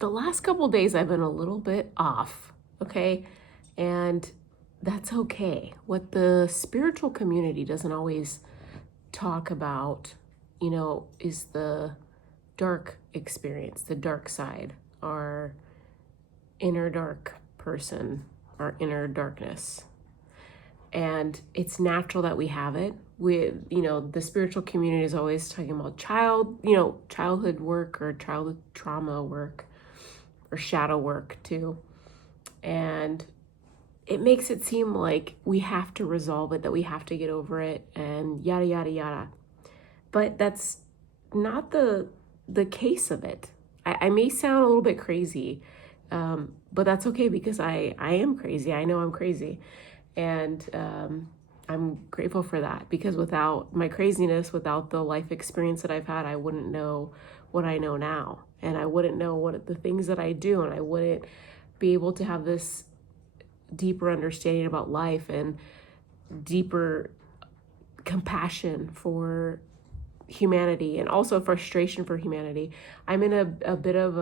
the last couple days I've been a little bit off, okay? And that's okay. What the spiritual community doesn't always talk about, is the dark experience, the dark side, our inner dark person, our inner darkness. And it's natural that we have it. The spiritual community is always talking about childhood work or childhood trauma work or shadow work too. And it makes it seem like we have to resolve it, that we have to get over it, and yada, yada, yada. But that's not the case of it. I may sound a little bit crazy, but that's okay because I am crazy. I know I'm crazy. And I'm grateful for that, because without my craziness, without the life experience that I've had, I wouldn't know what I know now. And I wouldn't know what the things that I do, and I wouldn't be able to have this deeper understanding about life and deeper compassion for humanity, and also frustration for humanity. I'm in a bit of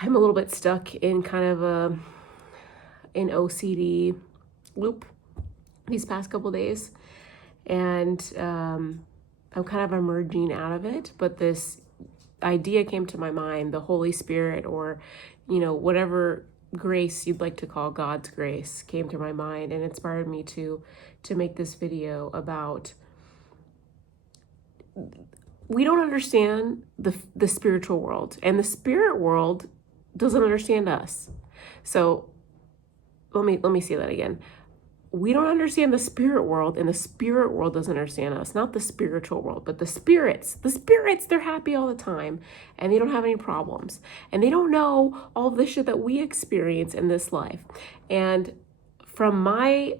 I'm a little bit stuck in kind of an OCD loop these past couple days, and I'm kind of emerging out of it. But this idea came to my mind, the Holy Spirit, or whatever grace you'd like to call God's grace, came to my mind and inspired me to make this video about, we don't understand the spiritual world, and the spirit world doesn't understand us. So let me say that again. We don't understand the spirit world, and the spirit world doesn't understand us. Not the spiritual world, but the spirits. The spirits, they're happy all the time, and they don't have any problems. And they don't know all of the shit that we experience in this life. And from my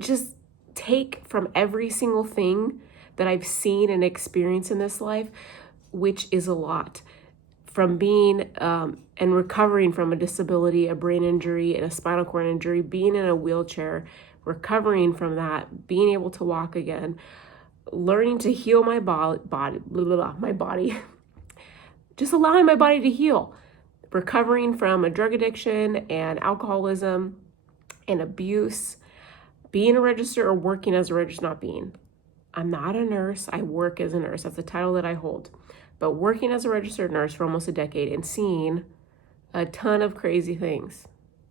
just take from every single thing that I've seen and experienced in this life, which is a lot, from being and recovering from a disability, a brain injury, and a spinal cord injury, being in a wheelchair, recovering from that, being able to walk again, learning to heal my my body, just allowing my body to heal, recovering from a drug addiction and alcoholism and abuse, being a registered or working as a registered, not being. I'm not a nurse. I work as a nurse. That's the title that I hold. But working as a registered nurse for almost a decade and seeing a ton of crazy things,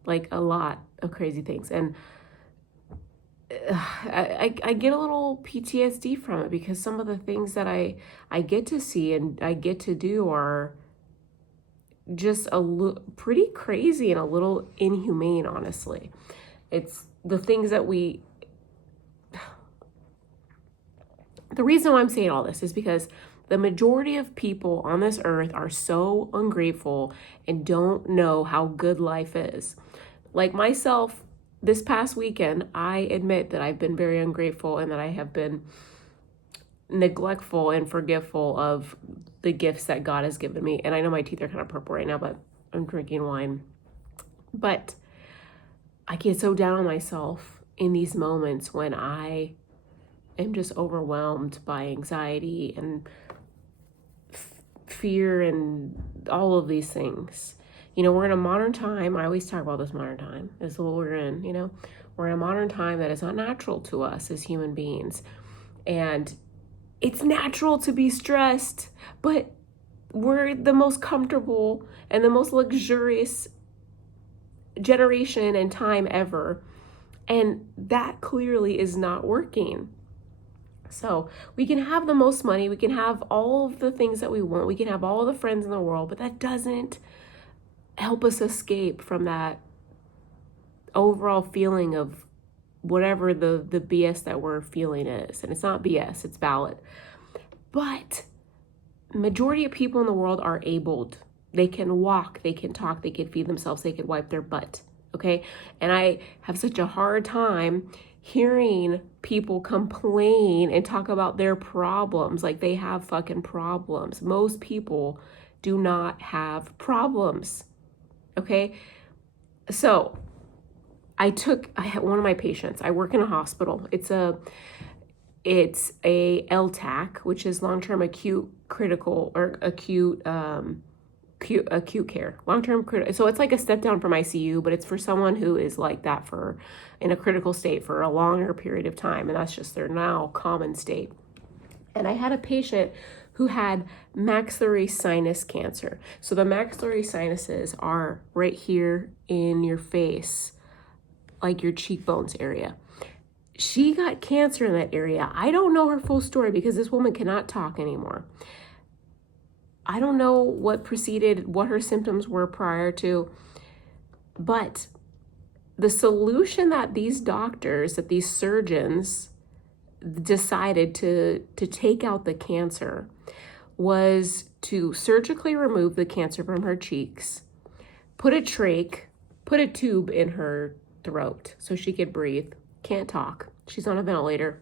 like a lot of crazy things. And I get a little PTSD from it, because some of the things that I get to see and I get to do are just pretty crazy and a little inhumane, honestly. It's the things that the reason why I'm saying all this is because the majority of people on this earth are so ungrateful and don't know how good life is. Like myself, this past weekend, I admit that I've been very ungrateful and that I have been neglectful and forgetful of the gifts that God has given me. And I know my teeth are kind of purple right now, but I'm drinking wine. But I get so down on myself in these moments when I am just overwhelmed by anxiety and fear and all of these things. We're in a modern time. I always talk about this modern time. This is what we're in, We're in a modern time that is not natural to us as human beings. And it's natural to be stressed, but we're the most comfortable and the most luxurious generation and time ever. And that clearly is not working. So we can have the most money, we can have all of the things that we want, we can have all the friends in the world, but that doesn't help us escape from that overall feeling of whatever the BS that we're feeling is. And it's not BS, it's valid. But majority of people in the world are abled. They can walk, they can talk, they can feed themselves, they can wipe their butt, okay? And I have such a hard time hearing people complain and talk about their problems like they have fucking problems. Most people do not have problems, okay? So I had one of my patients. I work in a hospital. It's a LTAC, which is long-term acute critical or acute care, long-term critical. So it's like a step down from ICU, but it's for someone who is like that for in a critical state for a longer period of time, and that's just their now common state. And I had a patient who had maxillary sinus cancer. So the maxillary sinuses are right here in your face, like your cheekbones area. She got cancer in that area. I don't know her full story because this woman cannot talk anymore. I don't know what preceded, what her symptoms were prior to, but the solution that these doctors, that these surgeons decided to take out the cancer was to surgically remove the cancer from her cheeks, put a trach, put a tube in her throat so she could breathe. Can't talk. She's on a ventilator.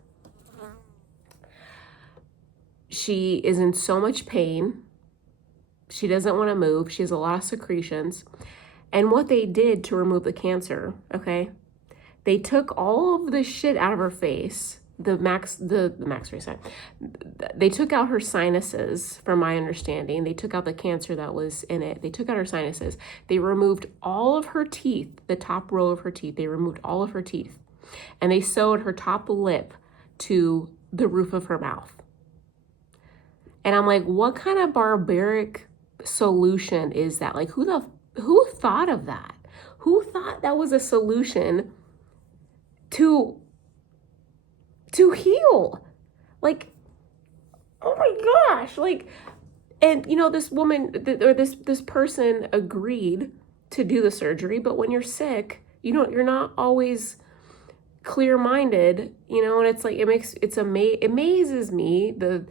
She is in so much pain. She doesn't want to move. She has a lot of secretions. And what they did to remove the cancer, okay, they took all of the shit out of her face, the maxillary sinus. They took out her sinuses, from my understanding. They took out the cancer that was in it. They took out her sinuses. They removed all of her teeth, the top row of her teeth. They removed all of her teeth. And they sewed her top lip to the roof of her mouth. And I'm like, what kind of barbaric solution is that? Like, who thought of that? Who thought that was a solution to heal? Like, oh my gosh. Like, and you know, this woman or this person agreed to do the surgery, but when you're sick, you're not always clear-minded, and it's like it amazes me the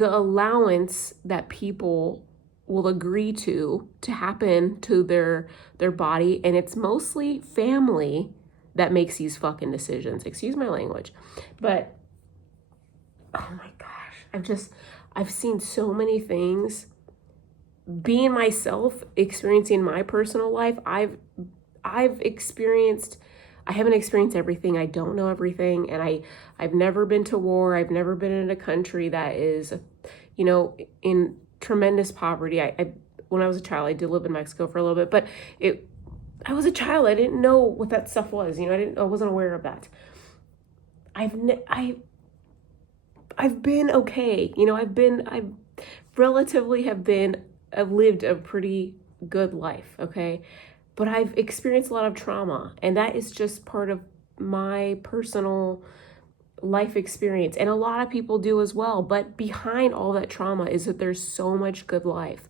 allowance that people will agree to happen to their body, and it's mostly family that makes these fucking decisions. Excuse my language. But oh my gosh, I've seen so many things. Being myself, experiencing my personal life, I haven't experienced everything. I don't know everything. And I've never been to war. I've never been in a country that is, in tremendous poverty. When I was a child, I did live in Mexico for a little bit, but I was a child. I didn't know what that stuff was. I wasn't aware of that. I've been okay. I've lived a pretty good life. Okay. But I've experienced a lot of trauma, and that is just part of my personal life experience. And a lot of people do as well. But behind all that trauma is that there's so much good life.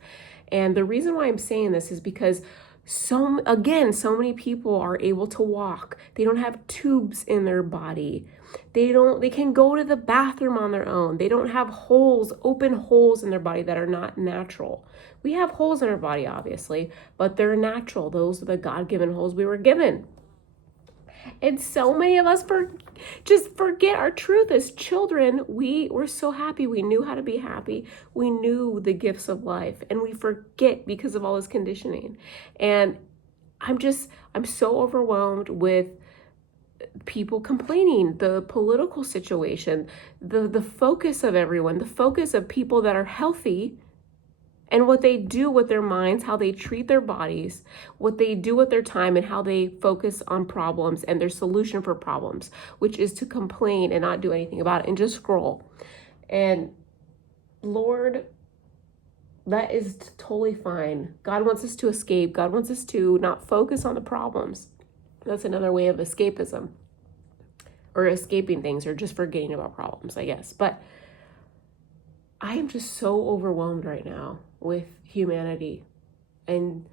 And the reason why I'm saying this is because so many people are able to walk. They don't have tubes in their body. They can go to the bathroom on their own. They don't have open holes in their body that are not natural. We have holes in our body, obviously, but they're natural. Those are the God-given holes we were given. And so many of us just forget our truth. As children, we were so happy. We knew how to be happy. We knew the gifts of life, and we forget because of all this conditioning. And I'm so overwhelmed with people complaining, the political situation, the focus of everyone, the focus of people that are healthy, and what they do with their minds, how they treat their bodies, what they do with their time, and how they focus on problems and their solution for problems, which is to complain and not do anything about it and just scroll. And Lord, that is totally fine. God wants us to escape. God wants us to not focus on the problems. That's another way of escapism, or escaping things, or just forgetting about problems, I guess. But I am just so overwhelmed right now with humanity. And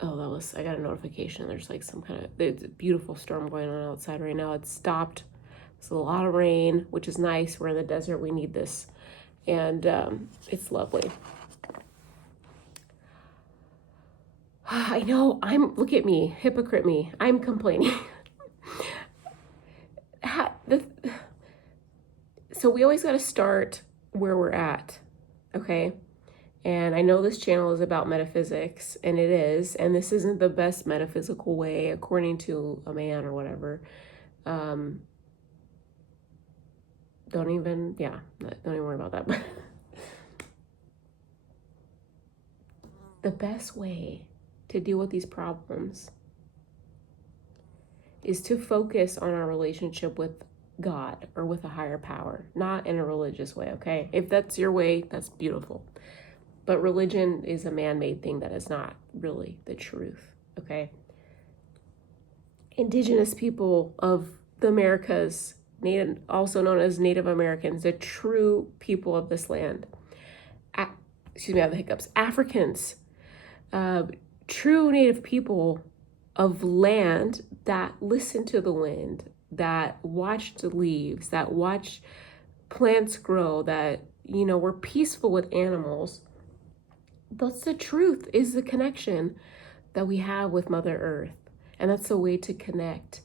I got a notification. There's like there's a beautiful storm going on outside right now. It's stopped. It's a lot of rain, which is nice. We're in the desert. We need this. And it's lovely. I know, look at me, hypocrite me. I'm complaining. So we always got to start where we're at, okay? And I know this channel is about metaphysics, and it is, and this isn't the best metaphysical way, according to a man or whatever. don't even worry about that. The best way to deal with these problems is to focus on our relationship with God or with a higher power, not in a religious way, okay? If that's your way, that's beautiful. But religion is a man-made thing that is not really the truth, okay? Indigenous people of the Americas, also known as Native Americans, the true people of this land, excuse me, I have the hiccups, Africans, true Native people of land that listen to the wind, that watch the leaves, that watch plants grow, that, we're peaceful with animals. That's the truth, is the connection that we have with Mother Earth. And that's a way to connect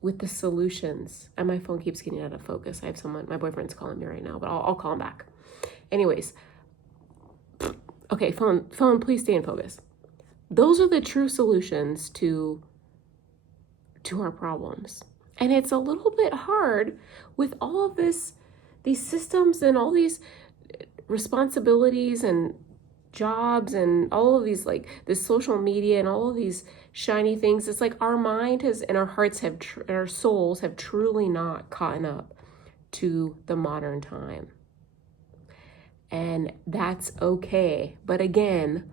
with the solutions. And my phone keeps getting out of focus. I have my boyfriend's calling me right now, but I'll call him back. Anyways, okay, phone, please stay in focus. Those are the true solutions to our problems. And it's a little bit hard with all of these systems and all these responsibilities and jobs and all of these, like this social media and all of these shiny things. It's like our mind has, and our hearts have, and our souls have truly not caught up to the modern time. And that's okay. But again,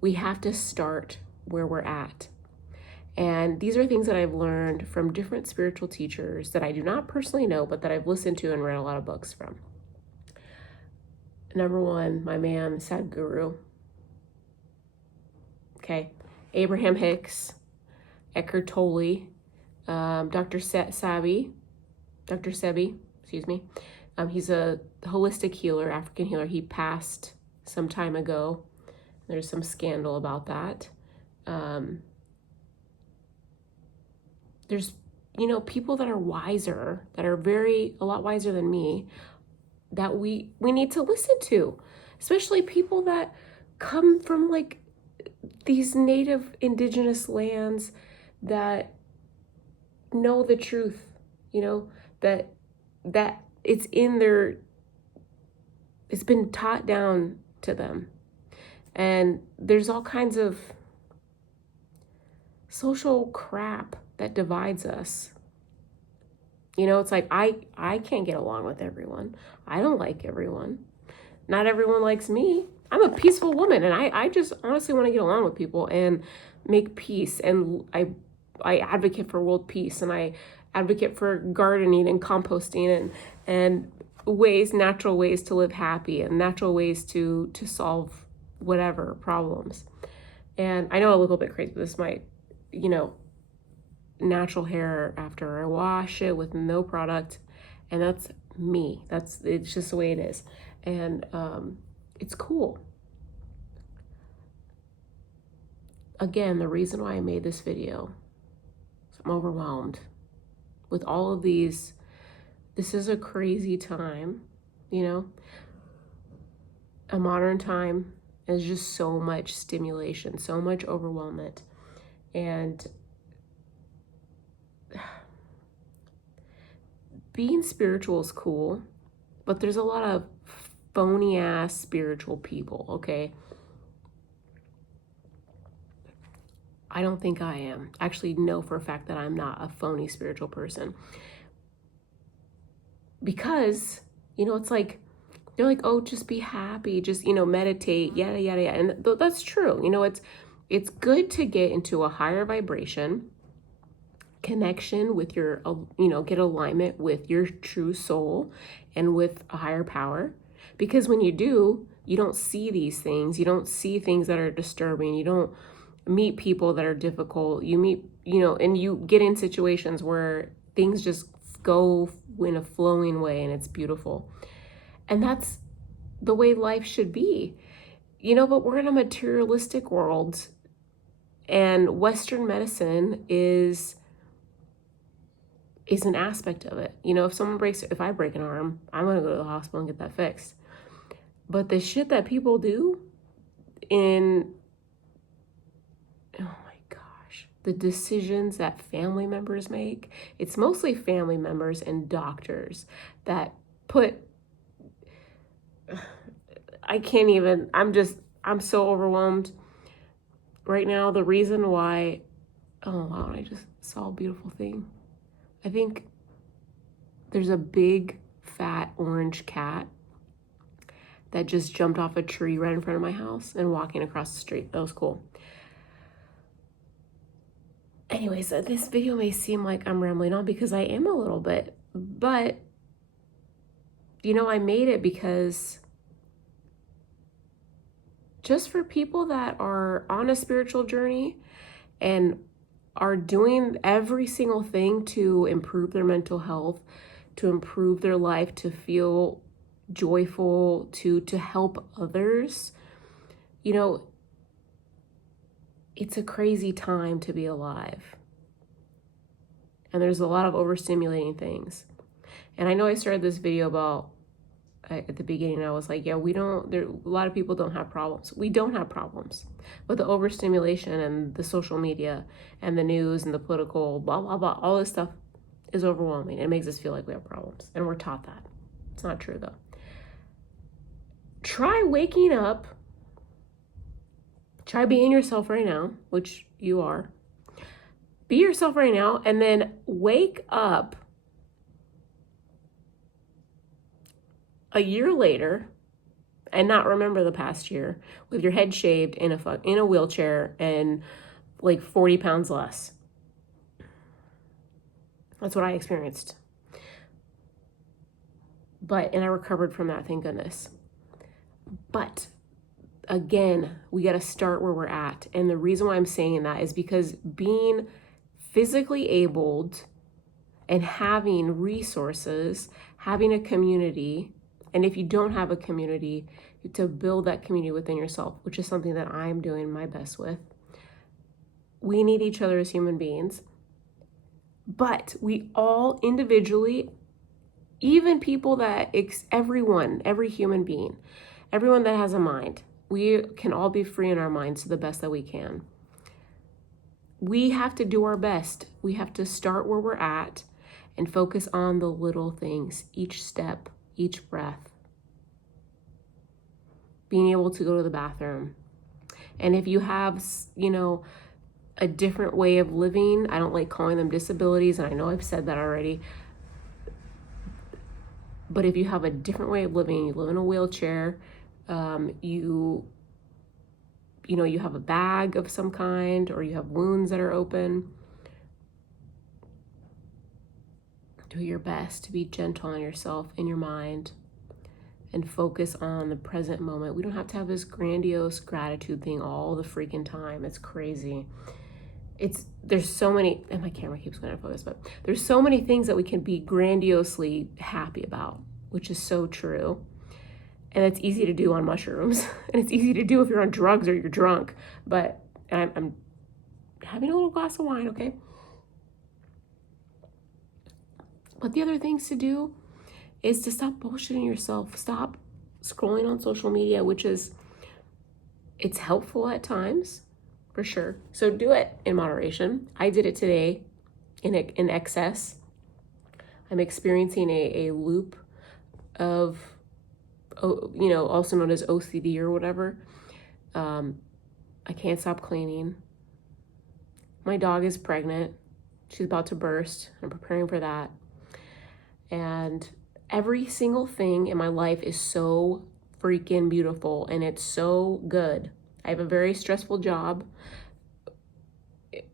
we have to start where we're at. And these are things that I've learned from different spiritual teachers that I do not personally know, but that I've listened to and read a lot of books from. Number one, my man, Sadhguru. Okay. Abraham Hicks, Eckhart Tolle, Dr. Sebi, excuse me. He's a holistic healer, African healer. He passed some time ago. There's some scandal about that. There's, people that are wiser, that are a lot wiser than me, that we need to listen to, especially people that come from like these native indigenous lands that know the truth, that it's been taught down to them. And there's all kinds of social crap that divides us. It's like, I can't get along with everyone. I don't like everyone. Not everyone likes me. I'm a peaceful woman, and I just honestly want to get along with people and make peace. And I advocate for world peace, and I advocate for gardening and composting and natural ways to live happy, and natural ways to solve whatever problems. And I know I look a little bit crazy, but this might, natural hair after I wash it with no product, and that's me. It's just the way it is. And it's cool. Again, the reason why I made this video is I'm overwhelmed with all of these. This is a crazy time, a modern time is just so much stimulation, so much overwhelmment. And being spiritual is cool, but there's a lot of phony ass spiritual people, okay? I don't think I am. Actually, know for a fact that I'm not a phony spiritual person. Because, it's like, they're like, oh, just be happy, just, meditate, yada, yada, yada. And that's true. It's good to get into a higher vibration, connection with your, get alignment with your true soul and with a higher power. Because when you do, you don't see these things. You don't see things that are disturbing. You don't meet people that are difficult. You meet, and you get in situations where things just go in a flowing way, and it's beautiful. And that's the way life should be, but we're in a materialistic world, and Western medicine is an aspect of it. If I break an arm, I'm going to go to the hospital and get that fixed. But the shit that people do oh my gosh, the decisions that family members make, it's mostly family members and doctors that put, I can't even, I'm so overwhelmed right now. The reason why, oh wow, I just saw a beautiful thing. I think there's a big fat orange cat that just jumped off a tree right in front of my house and walking across the street. That was cool. Anyways, this video may seem like I'm rambling on because I am a little bit, but I made it because just for people that are on a spiritual journey and are doing every single thing to improve their mental health, to improve their life, to feel joyful, to help others, it's a crazy time to be alive. And there's a lot of overstimulating things. And I know I started this video about, at the beginning, I was like, yeah, a lot of people don't have problems. We don't have problems. But the overstimulation and the social media and the news and the political blah, blah, blah, all this stuff is overwhelming. It makes us feel like we have problems. And we're taught that. It's not true, though. Try waking up. Try being yourself right now, which you are. Be yourself right now, and then wake up a year later and not remember the past year with your head shaved in a wheelchair and like 40 pounds less. That's what I experienced. And I recovered from that, thank goodness. But again, we got to start where we're at. And the reason why I'm saying that is because being physically abled and having resources, having a community, and if you don't have a community, to build that community within yourself, which is something that I'm doing my best with. We need each other as human beings, but we all individually, even people that, every human being, everyone that has a mind, we can all be free in our minds to the best that we can. We have to do our best. We have to start where we're at and focus on the little things, each step, each breath. Being able to go to the bathroom. And if you have, a different way of living, I don't like calling them disabilities, and I know I've said that already, but if you have a different way of living, you live in a wheelchair, you have a bag of some kind, or you have wounds that are open, do your best to be gentle on yourself and your mind and focus on the present moment. We don't have to have this grandiose gratitude thing all the freaking time. It's crazy. There's so many, and my camera keeps going out of focus, but there's so many things that we can be grandiosely happy about, which is so true. And it's easy to do on mushrooms, and it's easy to do if you're on drugs or you're drunk. But I'm having a little glass of wine, okay? But the other things to do is to stop bullshitting yourself. Stop scrolling on social media, it's helpful at times, for sure. So do it in moderation. I did it today in excess. I'm experiencing a loop of, also known as OCD or whatever. I can't stop cleaning. My dog is pregnant. She's about to burst. I'm preparing for that. And every single thing in my life is so freaking beautiful, and it's so good. I have a very stressful job.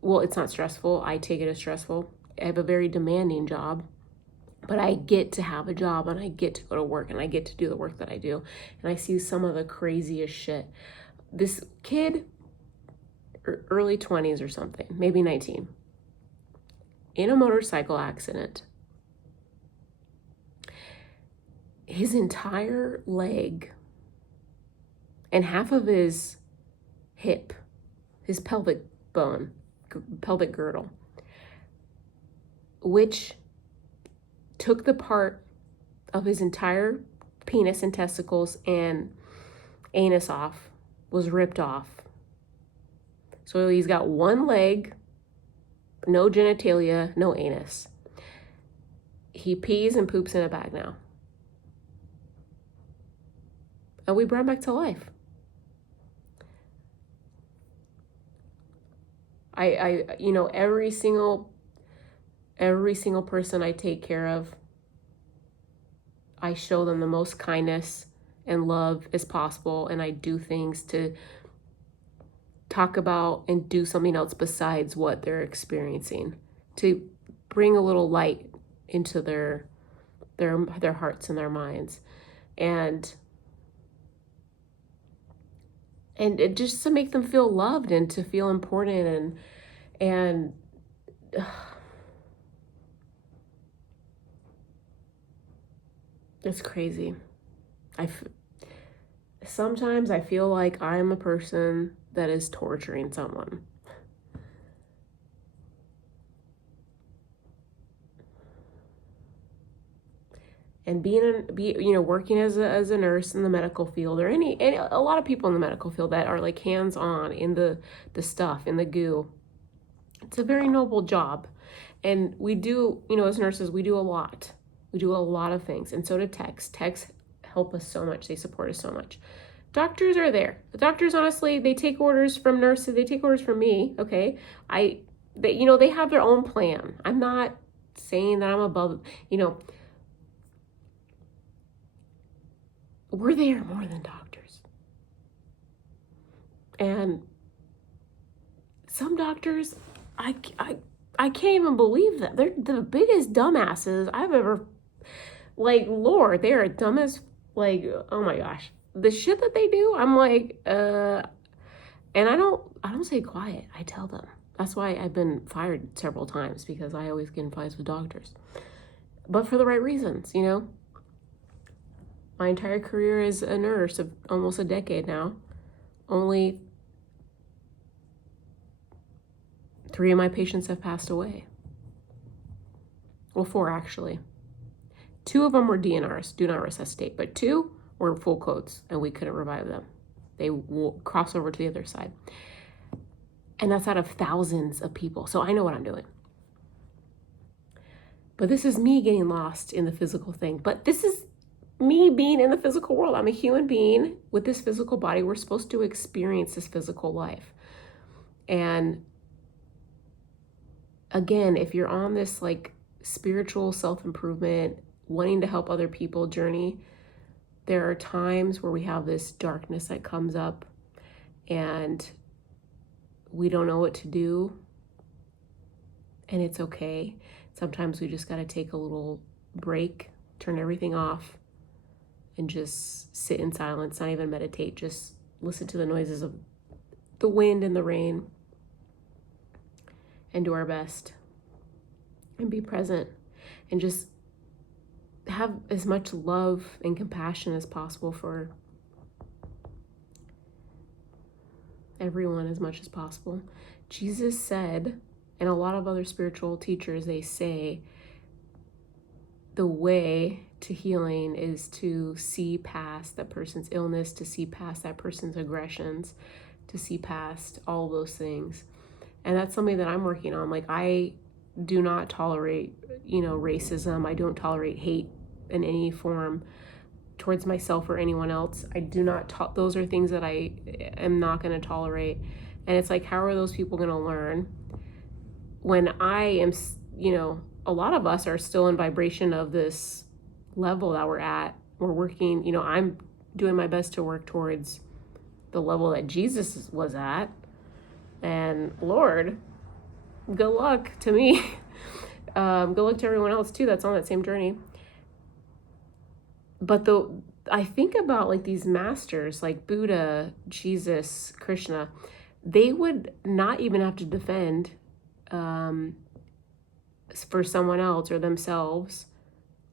Well, it's not stressful. I take it as stressful. I have a very demanding job, but I get to have a job, and I get to go to work, and I get to do the work that I do. And I see some of the craziest shit. This kid, early 20s or something, maybe 19, in a motorcycle accident. His entire leg and half of his hip, his pelvic bone, pelvic girdle, which took the part of his entire penis and testicles and anus off, was ripped off. So he's got one leg, no genitalia, no anus. He pees and poops in a bag now. and we brought him back to life. I every single person I take care of, I show them the most kindness and love as possible, and I do things to talk about and do something else besides what they're experiencing, to bring a little light into their hearts and their minds, and it just to make them feel loved and to feel important, and it's crazy. Sometimes I feel like I'm a person that is torturing someone. And working as a nurse in the medical field, or any a lot of people in the medical field that are like hands-on in the stuff, in the goo, it's a very noble job. And we do, as nurses, we do a lot. We do a lot of things. And so do techs. Techs help us so much. They support us so much. Doctors are there. The doctors, honestly, they take orders from nurses. They take orders from me, okay? They have their own plan. I'm not saying that I'm above, we're there more than doctors. And some doctors, I can't even believe that. They're the biggest dumbasses I've ever, Lord, they are dumb as, oh my gosh. The shit that they do, I'm like, and I don't stay quiet. I tell them. That's why I've been fired several times, because I always get in fights with doctors. But for the right reasons, My entire career as a nurse of almost a decade now, only 3 of my patients have passed away. Well, 4 actually. 2 of them were DNRs, do not resuscitate, but 2 were full codes, and we couldn't revive them. They will cross over to the other side. And that's out of thousands of people. So I know what I'm doing. But this is me getting lost in the physical thing. But this is me being in the physical world. I'm a human being with this physical body. We're supposed to experience this physical life. And again, if you're on this spiritual self-improvement, wanting to help other people journey, there are times where we have this darkness that comes up and we don't know what to do. And it's okay. Sometimes we just got to take a little break, turn everything off, and just sit in silence, not even meditate, just listen to the noises of the wind and the rain, and do our best, and be present, and just have as much love and compassion as possible for everyone as much as possible. Jesus said, and a lot of other spiritual teachers, they say, the way to healing is to see past that person's illness, to see past that person's aggressions, to see past all those things. And that's something that I'm working on. I do not tolerate, racism. I don't tolerate hate in any form towards myself or anyone else. I do not, those are things that I am not going to tolerate. And it's how are those people going to learn when I am, a lot of us are still in vibration of this level that we're at. We're working, I'm doing my best to work towards the level that Jesus was at. And Lord, good luck to me. Good luck to everyone else too that's on that same journey. But I think about these masters like Buddha, Jesus, Krishna, they would not even have to defend for someone else or themselves,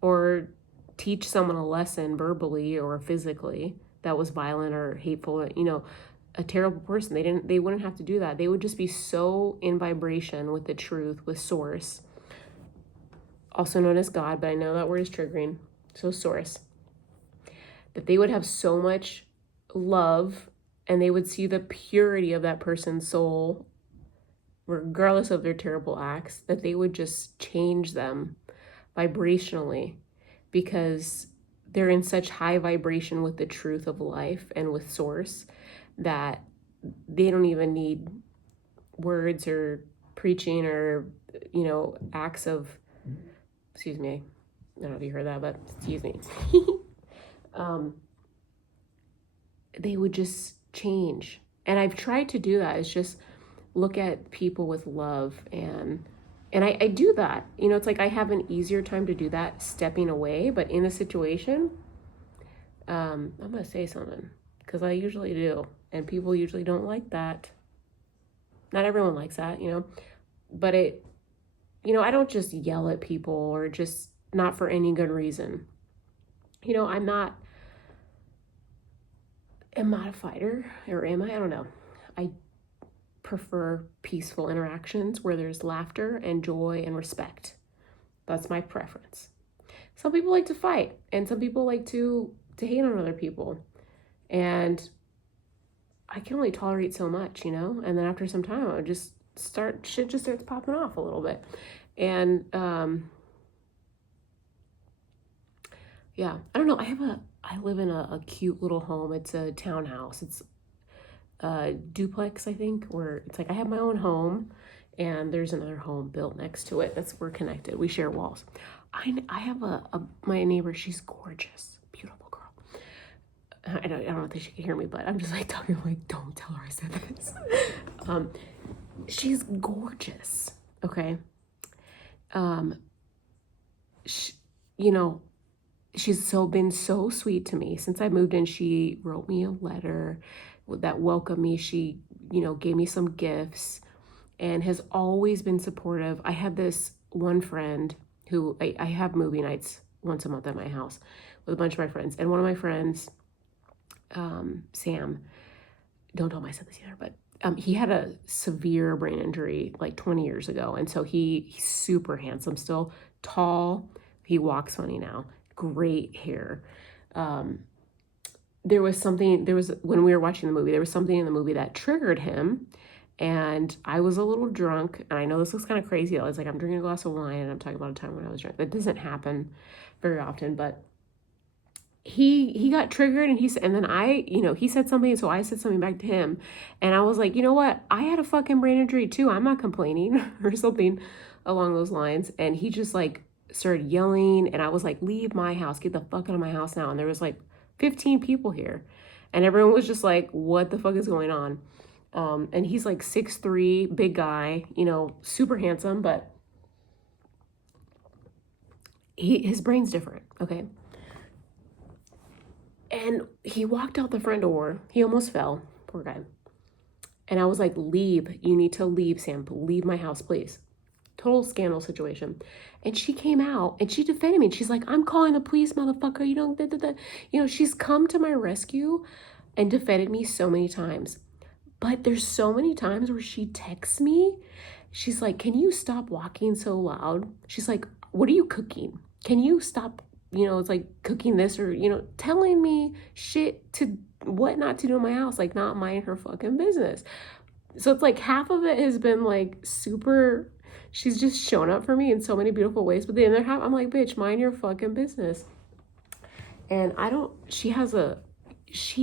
or teach someone a lesson verbally or physically that was violent or hateful, a terrible person. They wouldn't have to do that. They would just be so in vibration with the truth, with source, also known as God, but I know that word is triggering. So source, that they would have so much love, and they would see the purity of that person's soul, regardless of their terrible acts, that they would just change them vibrationally, because they're in such high vibration with the truth of life and with source that they don't even need words or preaching or, acts of, excuse me, I don't know if you heard that, but excuse me. They would just change. And I've tried to do that. It's just look at people with love, and I do that. It's like I have an easier time to do that stepping away, but in a situation, I'm gonna say something because I usually do, and people usually don't like that. Not everyone likes that, but I don't just yell at people or just not for any good reason. I'm not a fighter, or am I? I don't know. I prefer peaceful interactions where there's laughter and joy and respect. That's my preference. Some people like to fight, and some people like to hate on other people. And I can only tolerate so much, and then after some time, I just shit just starts popping off a little bit. And yeah, I don't know. I live in a cute little home. It's a townhouse. It's a duplex, I think, where it's like I have my own home and there's another home built next to it. We're connected. We share walls. I have my neighbor. She's gorgeous, beautiful girl. I don't think she can hear me, but I'm just like talking like, don't tell her I said this. She's gorgeous. Okay. She's been so sweet to me since I moved in. She wrote me a letter that welcomed me. She, gave me some gifts and has always been supportive. I have this one friend who I have movie nights once a month at my house with a bunch of my friends. And one of my friends, Sam, don't tell him I said this either, but he had a severe brain injury like 20 years ago. And so he's super handsome still, tall. He walks funny now. Great hair. When we were watching the movie, there was something in the movie that triggered him. And I was a little drunk. And I know this looks kind of crazy. I was like, I'm drinking a glass of wine and I'm talking about a time when I was drunk. That doesn't happen very often, but he got triggered, and he said something, so I said something back to him, and I was like, you know what? I had a fucking brain injury too. I'm not complaining, or something along those lines. And he just like started yelling, and I was like, leave my house, get the fuck out of my house now. And there was like 15 people here, and everyone was just like, what the fuck is going on? And he's like 6'3", big guy, super handsome, but his brain's different, okay? And he walked out the front door. He almost fell, poor guy. And I was like, leave. You need to leave, Sam. Leave my house, please. Total scandal situation. And she came out and she defended me. She's like, I'm calling the police, motherfucker. She's come to my rescue and defended me so many times. But there's so many times where she texts me. She's like, can you stop walking so loud? She's like, what are you cooking? Can you stop, it's like cooking this, or, telling me shit to what not to do in my house, like not mind her fucking business. So it's like half of it has been like super, she's just shown up for me in so many beautiful ways. But the other half, I'm like, bitch, mind your fucking business. And she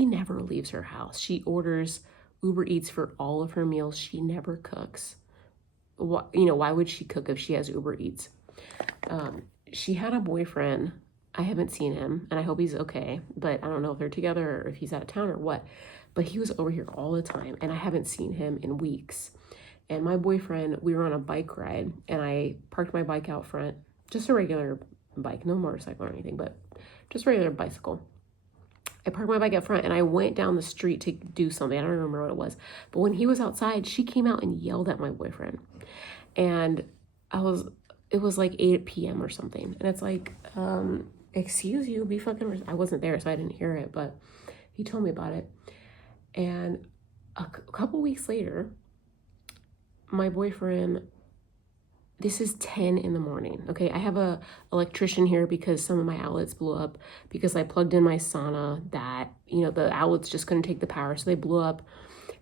never leaves her house. She orders Uber Eats for all of her meals. She never cooks. Why would she cook if she has Uber Eats? She had a boyfriend. I haven't seen him, and I hope he's okay, but I don't know if they're together or if he's out of town or what. But he was over here all the time, and I haven't seen him in weeks. And my boyfriend, we were on a bike ride, and I parked my bike out front, just a regular bike, no motorcycle or anything, but just a regular bicycle. I parked my bike out front, and I went down the street to do something. I don't remember what it was. But when he was outside, she came out and yelled at my boyfriend. And it was like 8 p.m. or something. And it's like, excuse you, be fucking, I wasn't there, so I didn't hear it, but he told me about it. And a couple weeks later, my boyfriend, this is 10 in the morning. Okay, I have a electrician here because some of my outlets blew up because I plugged in my sauna that, the outlets just couldn't take the power, so they blew up.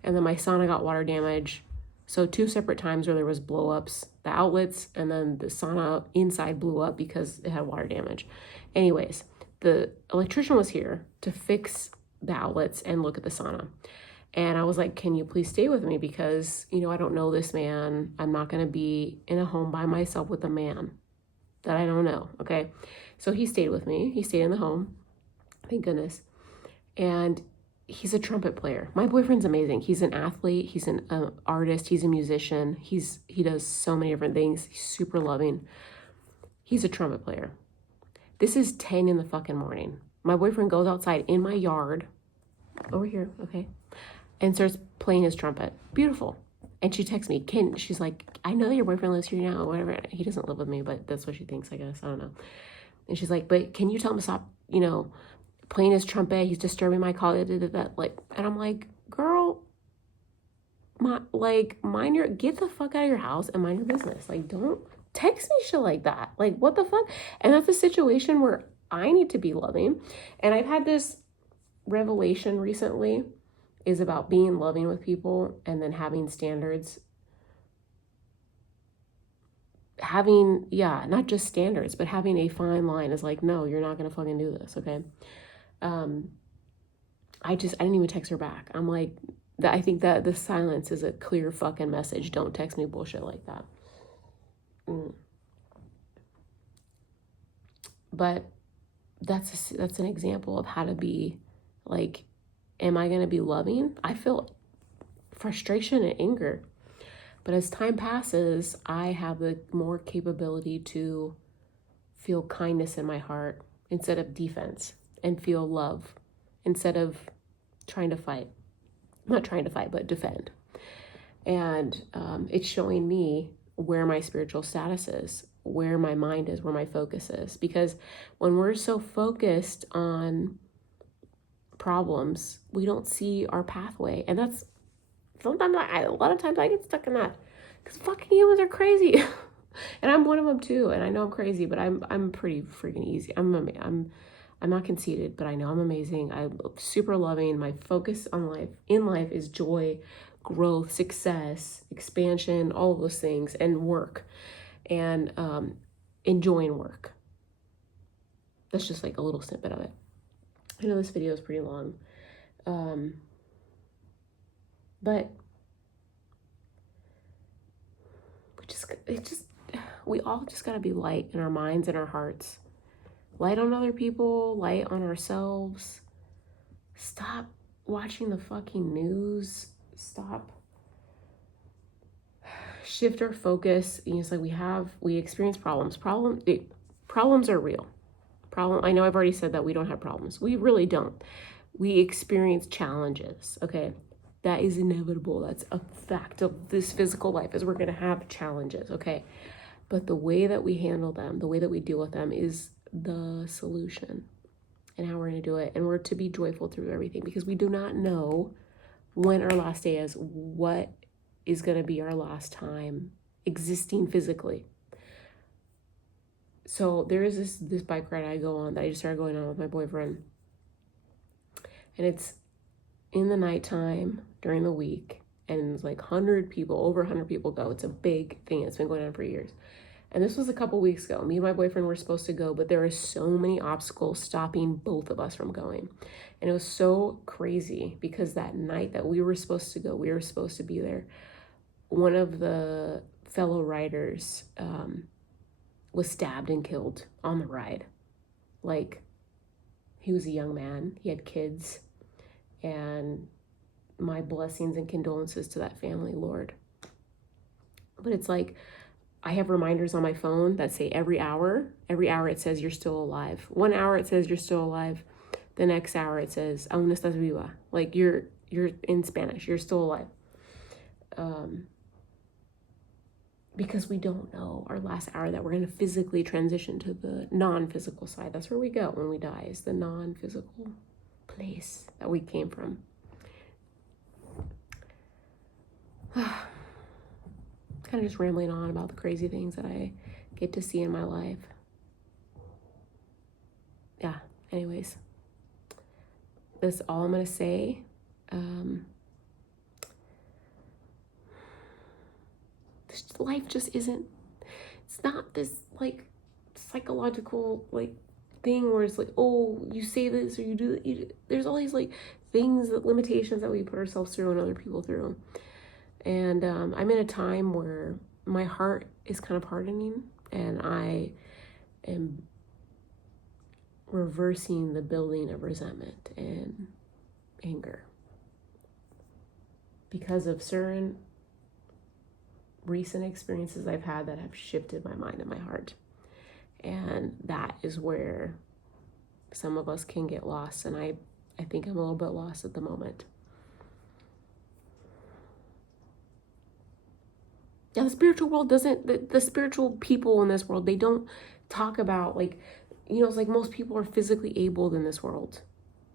And then my sauna got water damage. So 2 separate times where there was blow ups, the outlets, and then the sauna inside blew up because it had water damage. Anyways, the electrician was here to fix the outlets and look at the sauna. And I was like, can you please stay with me? Because, I don't know this man. I'm not going to be in a home by myself with a man that I don't know. Okay. So he stayed with me. He stayed in the home. Thank goodness. And he's a trumpet player. My boyfriend's amazing. He's an athlete. He's an artist. He's a musician. He does so many different things. He's super loving. He's a trumpet player. This is 10 in the fucking morning. My boyfriend goes outside in my yard, over here, okay, and starts playing his trumpet. Beautiful. And she texts me, she's like, I know that your boyfriend lives here now, or whatever. He doesn't live with me, but that's what she thinks, I guess. I don't know. And she's like, but can you tell him to stop, playing his trumpet? He's disturbing my call. Like, and I'm like, girl, get the fuck out of your house and mind your business. Like, don't text me shit like that. Like, what the fuck? And that's a situation where I need to be loving. And I've had this revelation recently is about being loving with people and then having standards. Having, not just standards, but having a fine line is like, no, you're not going to fucking do this. Okay. I didn't even text her back. I'm like, I think that the silence is a clear fucking message. Don't text me bullshit like that. But that's an example of how to be like, am I going to be loving? I feel frustration and anger. But as time passes, I have the more capability to feel kindness in my heart instead of defense, and feel love instead of trying to fight. Not trying to fight, but defend. And it's showing me where my spiritual status is, where my mind is, where my focus is. Because when we're so focused on problems, we don't see our pathway. And that's sometimes a lot of times I get stuck in that, because fucking humans are crazy. And I'm one of them too. And I know I'm crazy, but I'm pretty freaking easy. I'm not conceited, but I know I'm amazing. I'm super loving. My focus in life is joy, growth, success, expansion, all of those things, and work, and enjoying work. That's just like a little snippet of it. I know this video is pretty long, but we all just gotta be light in our minds and our hearts. Light on other people, light on ourselves. Stop watching the fucking news. Stop. Shift our focus. It's like we experience problems. Problems are real. I know I've already said that we don't have problems. We really don't. We experience challenges, okay? That is inevitable. That's a fact of this physical life, is we're gonna have challenges, okay? But the way that we handle them, the way that we deal with them is the solution, and how we're going to do it. And we're to be joyful through everything, because we do not know when our last day is, what is going to be our last time existing physically. So there is this bike ride I go on that I just started going on with my boyfriend, and it's in the nighttime during the week, and it's like over 100 people go. It's a big thing. It's been going on for years. And this was a couple weeks ago. Me and my boyfriend were supposed to go, but there were so many obstacles stopping both of us from going. And it was so crazy, because that night that we were supposed to go, we were supposed to be there. One of the fellow riders was stabbed and killed on the ride. Like, he was a young man. He had kids. And my blessings and condolences to that family, Lord. But it's like, I have reminders on my phone that say every hour it says you're still alive. 1 hour it says you're still alive. The next hour it says aún estás viva. Like you're in Spanish, you're still alive. Because we don't know our last hour that we're going to physically transition to the non-physical side. That's where we go when we die, is the non-physical place that we came from. Kind of just rambling on about the crazy things that I get to see in my life. Yeah, anyways, that's all I'm going to say. Life just isn't, it's not this like psychological like thing where it's like, oh, you say this or you do that. There's all these like things, that limitations that we put ourselves through and other people through. And I'm in a time where my heart is kind of hardening, and I am reversing the building of resentment and anger because of certain recent experiences I've had that have shifted my mind and my heart. And that is where some of us can get lost, and I think I'm a little bit lost at the moment. Yeah, the spiritual world doesn't, the spiritual people in this world, they don't talk about, like, it's like most people are physically abled in this world.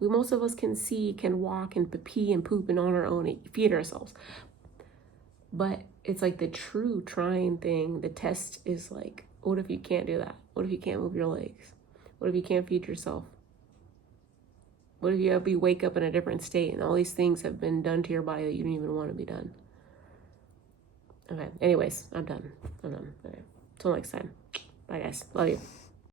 Most of us can see, can walk, and pee and poop and on our own and feed ourselves. But it's like the true trying thing, the test is like, what if you can't do that? What if you can't move your legs? What if you can't feed yourself? What if you wake up in a different state and all these things have been done to your body that you didn't even want to be done? Okay, anyways, I'm done. Okay, till next time. Bye, guys. Love you.